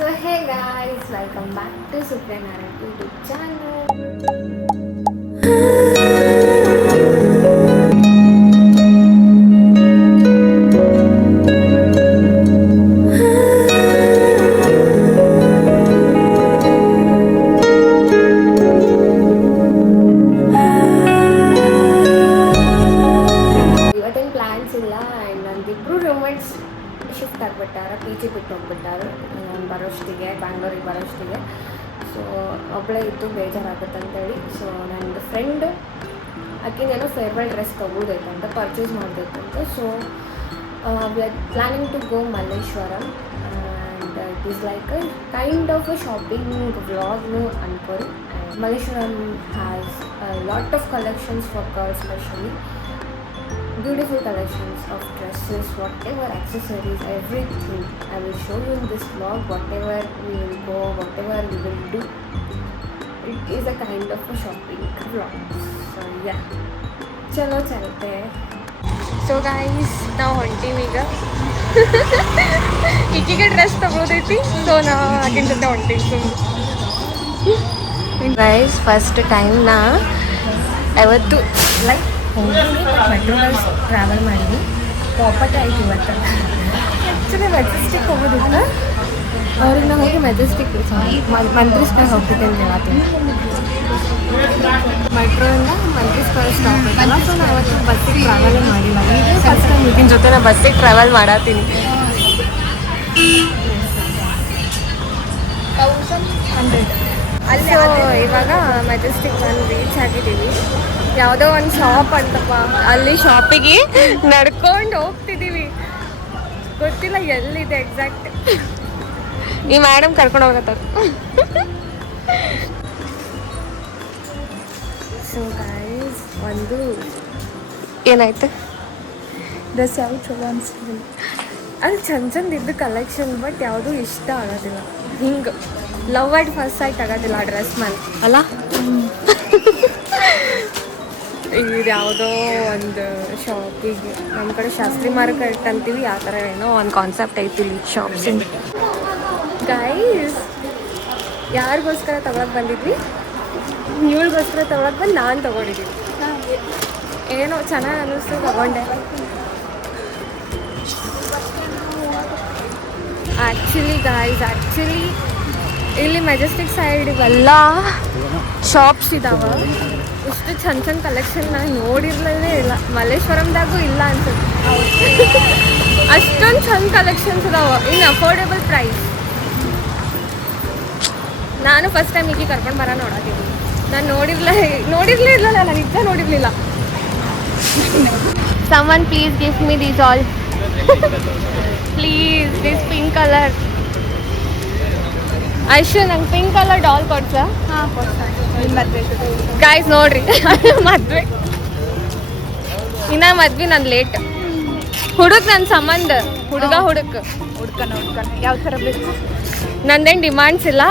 So hey guys, welcome back to Supranaran YouTube channel. ಇವತ್ತಿನ plans ಇಲ್ಲ and ನಂದಿಬ್ರು roommates shift ಆಗಿಬಿಟ್ಟಾರೆ, P G ಬಿಟ್ಟು ಹೋಗ್ಬಿಟ್ಟಾರೆ ನಾನು ಬರೋಷ್ಟಿಗೆ, ಬ್ಯಾಂಗ್ಳೂರಿಗೆ ಬರೋಷ್ಟಿಗೆ. ಸೊ ಒಬ್ಬಳೇ ಇದ್ದು ಬೇಜಾರಾಗುತ್ತೆ ಅಂತೇಳಿ, ಸೊ ನನ್ನ ಫ್ರೆಂಡ್ ಆಕಿನೇನೋ ಫೇರ್ವೆಲ್ ಡ್ರೆಸ್ ತೊಗೋಬೇಕಂತ, ಪರ್ಚೇಸ್ ಮಾಡಬೇಕಂತ. So we are planning to go Malleshwaram and it is like a kind of a shopping ವ್ಲಾಗ್ನು ಅನ್ಕೊಳ್ಳಿ. Malleshwaram has a lot of collections for girls especially. Beautiful collections of dresses, whatever accessories, everything. I will show you in this vlog, whatever we will go, whatever we will do. It is a kind of a shopping vlog. So yeah, chalo chalte. So guys, now ಹೊಂಟೀವಿ ಈಗ. ಈಕಿಗೆ dress ತಗೋದೈತಿ, so ನಾ ಆಕಿನ ಜೊತೆ ಹೊಂಟೀವಿ. Guys first time ನಾ ಯಾವತ್ತು like ಹೋಗಿದ್ದೀನಿ, but ಮೆಟ್ರೋದಲ್ಲಿ travel ಮಾಡಿದ್ವಿ. ಪಾಪಟ್ ಆಯ್ತು ಇವತ್ತು. ಆ್ಯಕ್ಚುಲಿ ಮೆಜೆಸ್ಟಿಕ್ ಹೋಗೋದಿಲ್ಲ, ಅವ್ರಿಗೆ ನಾವು ಹೋಗಿ ಮೆಜೆಸ್ಟಿಕ್ ಮಂತ್ರಿ ಸ್ಕ್ವೇರ್ ಹೋಗ್ತಿದ್ದೆ ಅಂತ ಹೇಳ್ತೀನಿ. ಮೆಟ್ರೋಯಿಂದ ಮಂತ್ರಿ ಸ್ಕ್ವೇರ್ ಸ್ಟಾಪ್ ಆಯ್ತಲ್ಲ, ಸೊ ನಾವು ಅವತ್ತು ಬಸ್ಸಿಗೆ ಟ್ರಾವೆಲೇ ಮಾಡಿಲ್ಲ. ಈಗ ಫಸ್ಟ್ ಟೈಮ್ ಈಗಿನ ಜೊತೆ ನಾನು ಬಸ್ಸಿಗೆ ಟ್ರಾವೆಲ್ ಮಾಡತ್ತೀನಿ. 100 ಅಲ್ಲಿ ಇವಾಗ ಮೆಜೆಸ್ಟಿಕ್ ಬಂದು ರೀಚ್ ಆಗಿದ್ದೀವಿ. ಯಾವುದೋ ಒಂದು ಶಾಪ್ ಅಂತಪ್ಪ, ಅಲ್ಲಿ ಶಾಪಿಗೆ ನಡ್ಕೊಂಡು ಹೋಗ್ತಿದ್ದೀವಿ. ಗೊತ್ತಿಲ್ಲ ಎಲ್ಲಿದೆ ಎಕ್ಸಾಕ್ಟ್. ಈ ಮೇಡಮ್ ಕರ್ಕೊಂಡು ಹೋಗತ್ತ. ಸೊ ಗೈಸ್, ಒಂದು ಏನಾಯ್ತು ಡ್ರೆಸ್ ಯಾವುದು ಚಲೋ ಅನಿಸ್ತಿಲ್ಲ. ಅಲ್ಲಿ ಚಂದ ಇದ್ದು ಕಲೆಕ್ಷನ್, ಬಟ್ ಯಾವುದೂ ಇಷ್ಟ ಆಗೋದಿಲ್ಲ. ಹಿಂಗೆ ಲವ್ ಅಟ್ ಫಸ್ಟ್ ಸೈಟ್ ಆಗೋದಿಲ್ಲ ಆ ಡ್ರೆಸ್ ಮೇಲೆ ಅಲ್ಲ. ಇದು ಯಾವುದೋ ಒಂದು ಶಾಪಿಗೆ, ನಮ್ಮ ಕಡೆ ಶಾಸ್ತ್ರಿ ಮಾರ್ಕೆಟ್ ಅಂತೀವಿ, ಆ ಥರ ಏನೋ ಒಂದು ಕಾನ್ಸೆಪ್ಟ್ ಐತಿ ಇಲ್ಲಿ ಶಾಪ್ಸಿಂದ. ಗೈಸ್, ಯಾರಿಗೋಸ್ಕರ ತಗೊಳಕ್ಕೆ ಬಂದಿದ್ವಿ? ಇವಳಿಗೋಸ್ಕರ ತಗೊಳಕ್ಕೆ ಬಂದು ನಾನು ತೊಗೊಂಡಿದ್ದೀನಿ. ಏನೋ ಚೆನ್ನಾಗಿ ಅನ್ನಿಸ್ತು, ತಗೊಂಡೆ. ಆ್ಯಕ್ಚುಲಿ ಇಲ್ಲಿ ಮೆಜೆಸ್ಟಿಕ್ ಸೈಡ್ ಇವೆಲ್ಲ ಶಾಪ್ಸ್ ಇದಾವೆ. ಇಷ್ಟು ಚಂದ ಕಲೆಕ್ಷನ್ ನಾನು ನೋಡಿರ್ಲೇ ಇಲ್ಲ, ಮಲ್ಲೇಶ್ವರಂದಾಗೂ ಇಲ್ಲ ಅನ್ಸುತ್ತೆ. ಅಷ್ಟೊಂದು ಚಂದ ಕಲೆಕ್ಷನ್ಸ್ ಇದಾವೆ ಇನ್ ಅಫೋರ್ಡೆಬಲ್ ಪ್ರೈಸ್. ನಾನು ಫಸ್ಟ್ ಟೈಮ್ ಈಗ ಕರ್ಕೊಂಡು ಬರೋ ನೋಡೋದಿಲ್ಲ. ನಾನು ನೋಡಿರ್ಲೇ ಇರಲಿಲ್ಲ, ನಾನು ನಿಜ ನೋಡಿರಲಿಲ್ಲ. Someone please give me these all. Please, this pink color. Aishu, ನಂಗೆ ಪಿಂಕ್ ಕಲರ್ ಡಾಲ್ ಕೊಡ್ಸಾ? ಹಾಂ, ಮದುವೆ. ಗಾಯ್ಸ್ ನೋಡ್ರಿ, ಮದುವೆ ಇನ್ನ ಮದ್ವೆ ನಾನು ಲೇಟ್. ಹುಡುಕ್ ನನ್ನ ಸಂಬಂಧ, ಹುಡುಕನ ಯಾವ ಥರ ಬೇಕು. ನಂದೇನು ಡಿಮಾಂಡ್ಸ್ ಇಲ್ಲ,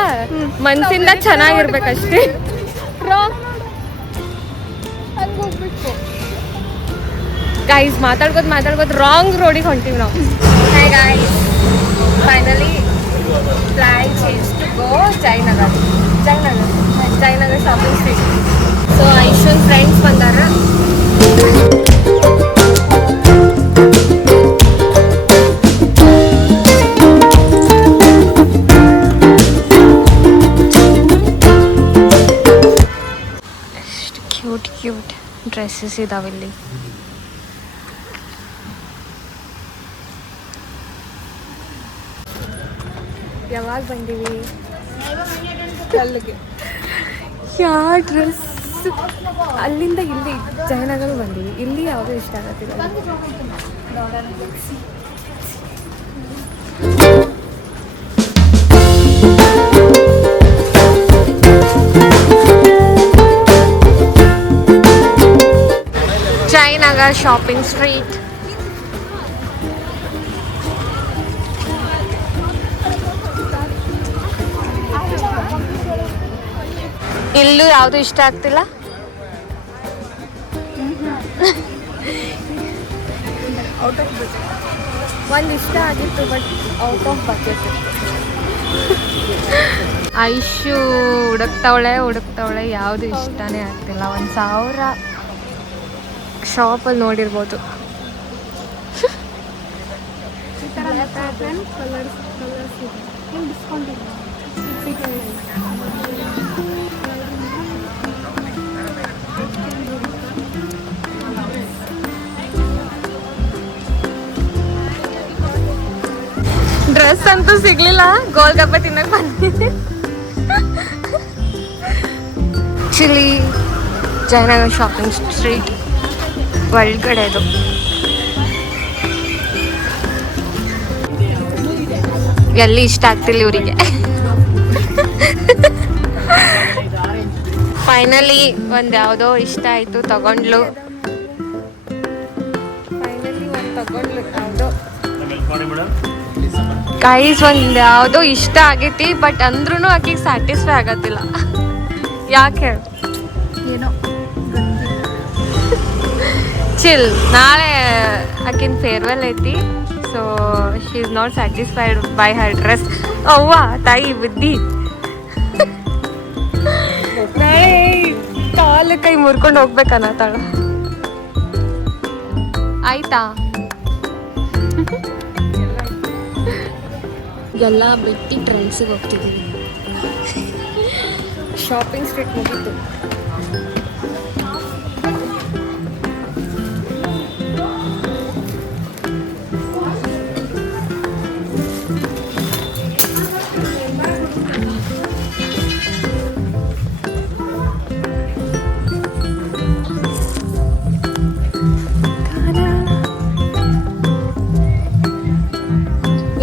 ಮನ್ಸಿಂದ ಚೆನ್ನಾಗಿರ್ಬೇಕಷ್ಟೇ. ಅಲ್ಲಿ ಹೋಗ್ಬೇಕು ಗೈಸ್. ಮಾತಾಡ್ಕೋದು ರಾಂಗ್ ರೋಡಿಗೆ ಹೊಂಟೀವಿ ನಾವು. Hey guys, finally plan change to go Jayanagar shopping street. So ಐಶನ್ ಫ್ರೆಂಡ್ಸ್ ಬಂದಾರ. ಎಷ್ಟು ಕ್ಯೂಟ್ ಡ್ರೆಸ್ಸಸ್ ಇದಾವಿಲ್ಲಿ. ಯಾವಾಗ ಬಂದೀವಿ ಅಲ್ಲಿಗೆ? ಯಾವ ಡ್ರೆಸ್ ಅಲ್ಲಿಂದ ಇಲ್ಲಿ ಜಯನಗರ ಬಂದೀವಿ. ಇಲ್ಲಿ ಯಾವುದೂ ಇಷ್ಟ ಆಗತ್ತಿಲ್ಲ. Jayanagar shopping street. ಇಲ್ಲೂ ಯಾವುದು ಇಷ್ಟ ಆಗ್ತಿಲ್ಲ. ಔಟ್ ಆಫ್ ಬಜೆಟ್ ಒಂದು ಇಷ್ಟ ಆಗಿತ್ತು, but out of budget. Aishu ಹುಡುಕ್ತವಳೆ ಯಾವುದು ಇಷ್ಟನೇ ಆಗ್ತಿಲ್ಲ. 1000 ಶಾಪಲ್ಲಿ ನೋಡಿರ್ಬೋದು. ಡ್ರೆಸ್ ಅಂತೂ ಸಿಗ್ಲಿಲ್ಲ, ಗೋಲ್ಗಪ್ಪೆ ತಿನ್ನಕ್ ಬಂದಿದ್ದೆ. ಆಕ್ಚುಲಿ ಜಯನಗರ ಶಾಪಿಂಗ್ ಸ್ಟ್ರೀಟ್ ಒಳಗಡೆ ಇದು. ಎಲ್ಲಿ ಇಷ್ಟ ಆಗ್ತಿಲ್ಲ ಇವರಿಗೆ. ಫೈನಲಿ ಒಂದು ಯಾವುದೋ ಇಷ್ಟ ಆಯಿತು, ತಗೊಂಡ್ಲು. ಗೈಸ್ ಒಂದು ಯಾವುದೋ ಇಷ್ಟ ಆಗೈತಿ, ಬಟ್ ಅಂದ್ರೂ ಆಕಿಗೆ ಸ್ಯಾಟಿಸ್ಫೈ ಆಗತ್ತಿಲ್ಲ. ಯಾಕೆ ಹೇಳು? ಏನೋ ಚಿಲ್. ನಾಳೆ ಆಕಿನ ಫೇರ್ವೆಲ್ ಐತಿ, so she is not satisfied by her dress. ಅವ್ವ ತಾಯಿ ಬುದ್ಧಿ, ನಾಳೆ ಕಾಲು ಕೈ ಮುರ್ಕೊಂಡು ಹೋಗ್ಬೇಕನ್ನತ್ತಾಳ. ಆಯ್ತಾ? ಎಲ್ಲ ಬಿಟ್ಟು ಟ್ರೆಂಡ್ಸಿಗೆ ಹೋಗ್ತಿದ್ದೀವಿ. ಶಾಪಿಂಗ್ ಸ್ಟ್ರೀಟ್ ಮುಗೀತು.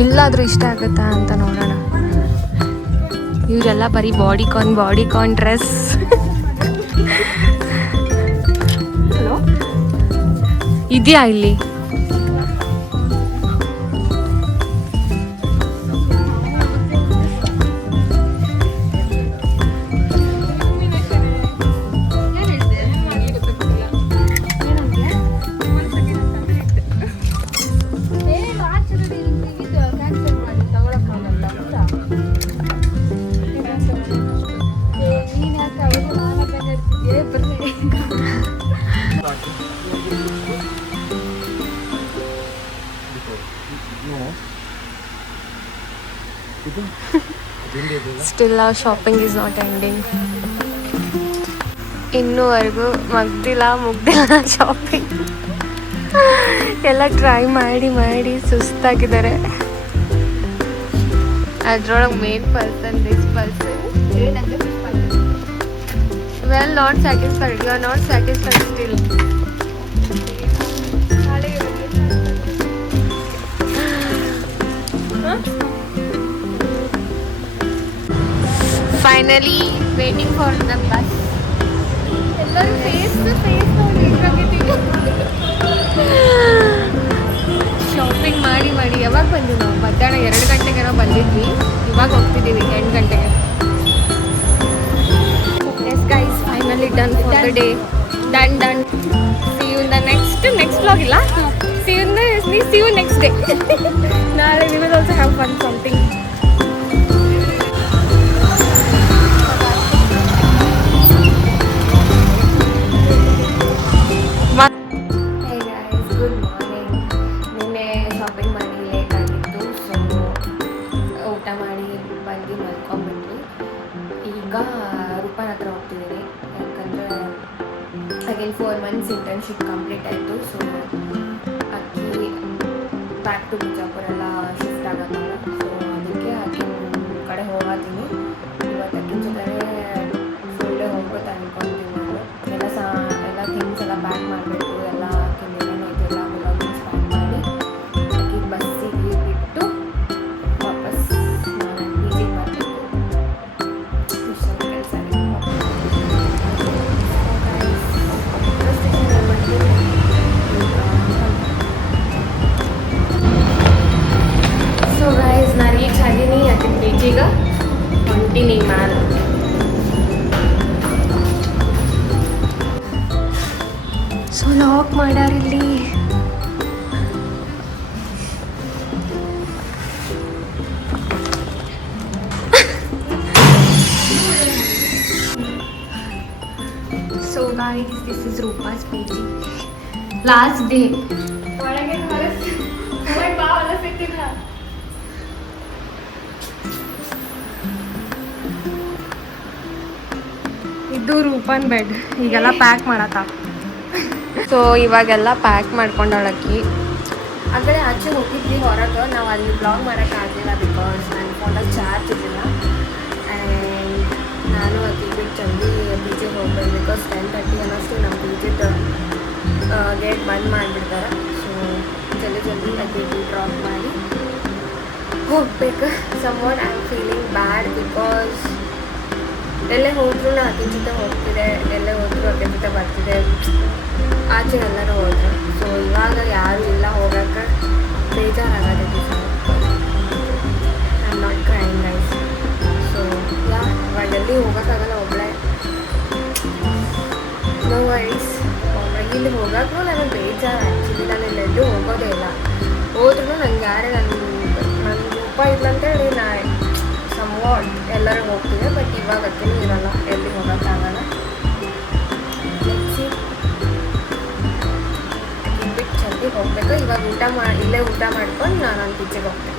ಇಲ್ಲಾದ್ರೂ ಇಷ್ಟ ಆಗುತ್ತಾ ಅಂತ ನೋಡೋಣ. ಇವರೆಲ್ಲ ಬರೀ ಬಾಡಿಕಾನ್ ಡ್ರೆಸ್. ಇದೆಯಾ ಇಲ್ಲಿ? Still our shopping is not ending. ಇನ್ನೂವರೆಗೂ ಮುಗ್ದಿಲ್ಲ ಶಾಪಿಂಗ್. ಎಲ್ಲ ಟ್ರೈ ಮಾಡಿ ಸುಸ್ತಾಗಿದ್ದಾರೆ. ಅದ್ರೊಳಗೆ main person this person well not satisfied. You are not satisfied still. Finally waiting for the bus. ಎಲ್ಲರೂ ಫೇಸ್ ಟು ಫೇಸ್ ಶಾಪಿಂಗ್ ಮಾಡಿ ಯಾವಾಗ ಬಂದ್ವಿ ನಾವು? ಮಧ್ಯಾಹ್ನ 2 ಗಂಟೆಗೆ ಬಂದಿದ್ವಿ. ಇವಾಗ ಹೋಗ್ತಿದ್ದೀವಿ 8 ಗಂಟೆಗೆ. Yes guys, finally done for the day. Done. See you in the next vlog ಇಲ್ಲ? See you next day. ನಾಳೆ we will also have fun something. ರೂಪಾನ ಹತ್ರ ಹೋಗ್ತಿದ್ದೀನಿ. ಯಾಕಂದರೆ ಅಗೇನ್ 4 months ಇಂಟರ್ನ್ಶಿಪ್ ಕಂಪ್ಲೀಟ್ ಆಯಿತು. ಸೊ ಅಕ್ಕಿ ಬ್ಯಾಕ್ ಟು ಬಿಜಾಪುರೆಲ್ಲ ಶಿಫ್ಟ್ ಆಗೋದಲ್ಲ. ಸೊ ಅದಕ್ಕೆ ಅಕ್ಕಿನ ಕಡೆ ಹೋಗೋತೀನಿ. ಇವತ್ತು ಅಕ್ಕಿನ ಜೊತೆ ಫುಲ್ಲೇ ಹೋಗ್ಬೇಕು ಅನ್ಕೊತೀನಿ. ಎಲ್ಲ ಥಿಂಗ್ಸ್ ಎಲ್ಲ ಪ್ಯಾಕ್ ಮಾಡಬೇಕು. ಎಲ್ಲ ಅಕ್ಕಿನ ಏನೇನೈತೆಲ್ಲ ಬಿಲಾಗಿಂಗ್ಸ್ ಪ್ಯಾಕ್ ಮಾಡಿ ಅಕ್ಕಿನ ಬಸ್ಸಿಗೆ ಬಿಟ್ಟು ವಾಪಸ್ ನಾನು ಪಿ.ಜಿಗೆ ಬರಬೇಕು. ಸೊ ಗೈಸ್ ನಾನು ರೀಚ್ ಆಗೀನಿ ಅಕ್ಕಿನ ಪಿ.ಜಿಗೆ ಹೊಂಟೀನಿ ನಾನು. ಸೊ ಲಾಕ್ ಮಾಡ್ಯಾರಿಲ್ಲಿ. guys, this is Rupa's PG. Last day. ಇದು ರೂಪನ್ ಬೆಡ್ ಈಗೆಲ್ಲ ಪ್ಯಾಕ್ ಮಾಡತ್ತ. ಸೊ ಇವಾಗೆಲ್ಲ ಪ್ಯಾಕ್ ಮಾಡ್ಕೊಂಡೊಳಕ್ಕಿ ಆಗಲೇ ಆಚೆ ಹೋಗಿದ್ವಿ ಹೊರಗೆ. ನಾವು ಅಲ್ಲಿ ಬ್ಲಾಗ್ ಮಾಡೋಕ್ಕಾಗಲಿಲ್ಲ ಬಿಕಾಸ್ ನನ್ನ ಫೋನಲ್ಲಿ ಚಾರ್ಜ್ ಇರಲಿಲ್ಲ. ಆ್ಯಂಡ್ ನಾನು ಅಕ್ಕಿ ಬಿಟ್ಟು ಜಲ್ದಿ ಪಿ ಜಿಗೆ ಹೋಗ್ಬೇಕು ಬಿಕಾಸ್ 10:30 ಅನ್ನೋಷ್ಟು ನಮ್ಮ ಪಿ ಜಿದು ಗೇಟ್ ಬಂದ್ ಮಾಡಿಬಿಡ್ತಾರೆ. ಸೊ ಜಲ್ದಿ ಅಕ್ಕಿಗೆ ಡ್ರಾಪ್ ಮಾಡಿ ಹೋಗ್ಬೇಕು. Somewhat I am feeling bad because ಎಲ್ಲೇ ಹೋದ್ರೂ ನಾನು ಅಕ್ಕಿನ ಜೊತೆ ಹೋಗ್ತಿದ್ದೆ, ಎಲ್ಲೇ ಹೋದ್ರೂ ಅಕ್ಕಿನ ಜೊತೆ ಬರ್ತಿದ್ದೆ, ಆಚೆ ಎಲ್ಲರೂ ಹೋದ್ರು. ಸೊ ಇವಾಗ ಯಾರೂ ಇಲ್ಲ ಹೋಗೋಕ್ಕೆ ಬೇಜಾರಾಗತ್ತೆ. I am not crying guys. So ಇವಾಗ ಎಲ್ಲಿ ಹೋಗೋಕ್ಕಾಗಲ್ಲ ಒಬ್ಬಳೇ. No worries. ಇಲ್ಲಿ ಹೋಗೋಕ್ಕೂ ನನಗೆ ಬೇಜಾರು. ಆ್ಯಕ್ಚುಲಿ ನಾನು ಇಲ್ಲೆಲ್ಲೂ ಹೋಗೋದೇ ಇಲ್ಲ. ಹೋದ್ರೂ ನಂಗೆ ಯಾರೇ ನನ್ನ ರೂಪ ಇಲ್ಲಂತೇಳಿ ನಾ ಸಮ್ವಾಟ್ ಎಲ್ಲರೂ ಹೋಗ್ತಿದ್ದೆ. ಬಟ್ ಇವಾಗ ಅಕ್ಕೇನೂ ಇರೋಲ್ಲ, ಎಲ್ಲಿ ಹೋಗೋಕ್ಕಾಗಲ್ಲ. ಬಿಟ್ಟು ಜಲ್ದಿ ಹೋಗ್ಬೇಕು. ಇವಾಗ ಇಲ್ಲೇ ಊಟ ಮಾಡ್ಕೊಂಡು ನಾನು ನನ್ನ ಪಿಚ್ಚಿಗೆ ಹೋಗ್ತೇನೆ.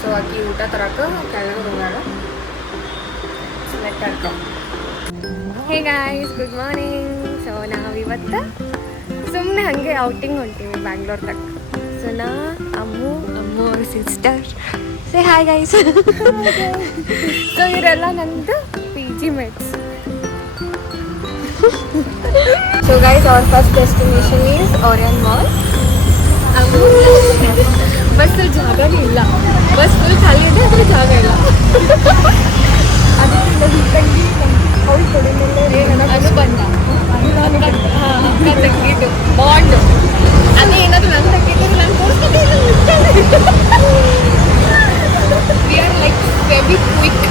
ಸೊ ಅಕ್ಕಿ ಊಟ ತರಕ್ಕೆ ಕೆಳಗೆ ಹೋಗೋಣ. ಸೆಲೆಕ್ಟ್ ಆಡ್ಕೊ. Hey guys, good morning. So ನಾವಿವತ್ತು ಸುಮ್ಮನೆ ಹಾಗೆ ಔಟಿಂಗ್ ಹೊಂಟೀವಿ ಬ್ಯಾಂಗ್ಳೂರ್ ತಕ್ಕ. ಸೊ ಅಮ್ಮು ಅವ್ರ sister. Say hi guys. So ಇವರೆಲ್ಲ ನನ್ನದು P G mates. So guys, our first destination is Orion mall. ಬಸ್ಸಲ್ಲಿ ಜಾಗನೇ ಇಲ್ಲ. ಬಸ್ ಫುಲ್ ಖಾಲಿ ಇದೆ, ಅದ್ರ ಜಾಗ ಇಲ್ಲ. ಅದಕ್ಕೆ ತಂಗಿ ಅವ್ಳು ಕೊಡಿ ಮೇಲೆ ಅದು ಬಂದ ತಂಗಿದ್ದು ಬಾಂಡು. ಅದೇ ಏನಾದರೂ ನನ್ನ ತಂಗಿದ್ದು ನಾನು ತೋರಿಸ್ಕೊತೀನಿ. We are like very quick.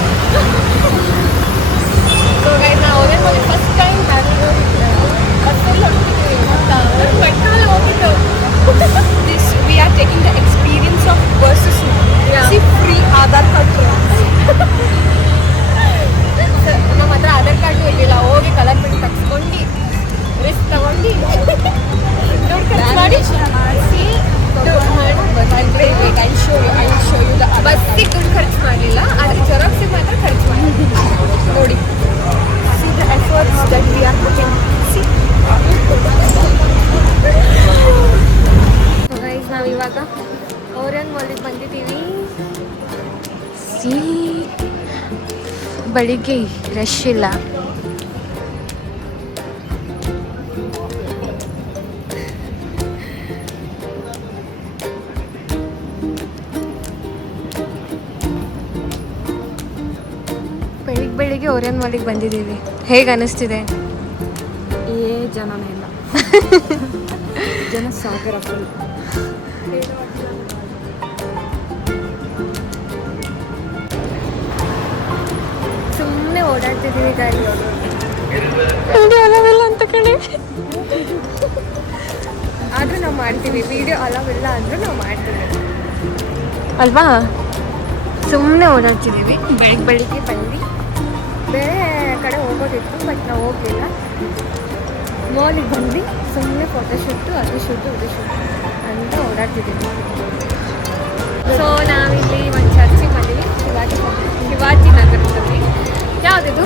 So guys, ನಾವು Orion mall first time Bangalore ಬಸ್ಸಲ್ಲಿ ಹೊರಟಿದ್ದೀವಿ. ಬೆಟ್ಟಾಲ ಹೋಗ್ಬಿಟ್ಟು this we are taking the experience of buses. See free Aadhaar card. ನಮ್ಮ ಹತ್ರ ಆಧಾರ್ ಕಾರ್ಡು ಇರಲಿಲ್ಲ. ಹೋಗಿ ಕಲರ್ ಪ್ರಿಂಟ್ ತಗ್ಸ್ಕೊಂಡು ರಿಸ್ಕ್ ತಗೊಂಡು ದುಡ್ಡು ಖರ್ಚು ಮಾಡಿ ಬಸ್ಸಿಗೆ ದುಡ್ಡು ಖರ್ಚು ಮಾಡಲಿಲ್ಲ, ಆದರೆ ಜೆರಾಕ್ಸಿಗೆ ಮಾತ್ರ ಖರ್ಚು ಮಾಡಿ. ನೋಡಿ, C the efforts that we are putting. C guys, ನಾವು ಇವಾಗ ಓರಿಯನ್ ಮಾಲಿಗೆ ಬಂದಿದ್ದೀವಿ. ಸಿ ಬೆಳಿಗ್ಗೆ ರಶ್ ಇಲ್ಲ. ಬೆಳಿಗ್ಗೆ ಓರಿಯನ್ ಮಾಲಿಗೆ ಬಂದಿದ್ದೀವಿ. ಹೇಗೆ ಅನ್ನಿಸ್ತಿದೆ? ಜನನೇ ಇಲ್ಲ. ಜನ ಸಾಗರ ಫುಲ್. ಸುಮ್ಮನೆ ಓಡಾಡ್ತಿದ್ದೀವಿ ಗಾಡಿ. ವಿಡಿಯೋ ಅಲವಿಲ್ಲ ಅಂತ ಕಣೆ. ಆದರೂ ನಾವು ಮಾಡ್ತೀವಿ. ವಿಡಿಯೋ ಅಲವಿಲ್ಲ ಅಂದರೂ ನಾವು ಮಾಡ್ತೀವಿ ಅಲ್ವಾ? ಸುಮ್ಮನೆ ಓಡಾಡ್ತಿದ್ದೀವಿ. ಬೆಳಿಗ್ಗೆ ಬಂದು ಬೇರೆ ಕಡೆ ಹೋಗೋದಿತ್ತು, ಬಟ್ ನಾವು ಹೋಗಲಿಲ್ಲ. ಮಾಲಿಗೆ ಬಂದು ಸುಮ್ಮನೆ ಫೋಟೋಶೂಟು, ಅದು ಶೂಟು ಇದು ಶೂಟು ಅಂತ ಓಡಾಡ್ತಿದ್ದೀವಿ. ಸೊ ನಾವಿಲ್ಲಿ ಒಂದು ಚರ್ಚಿಗೆ ಬಂದೀವಿ, ಶಿವಾಜಿ ನಗರದಲ್ಲಿ. ಯಾವುದಿದು?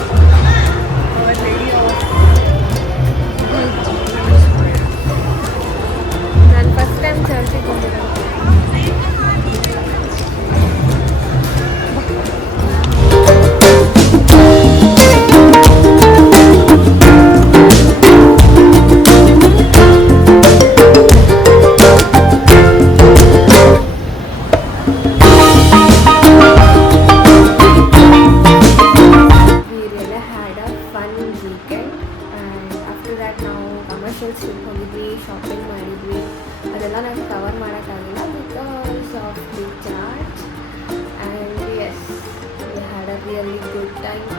ನಾನು ಫಸ್ಟ್ ಟೈಮ್ ಚರ್ಚಿಗೆ ಬಂದಿರೋದು. ಹೋಗಿದ್ವಿ, ಶಾಪಿಂಗ್ ಮಾಡಿದ್ವಿ. ಅದೆಲ್ಲ ನಾನು ಕವರ್ ಮಾಡೋಕ್ಕಾಗಿಲ್ಲ because of the charge. And yes, we had a really good time.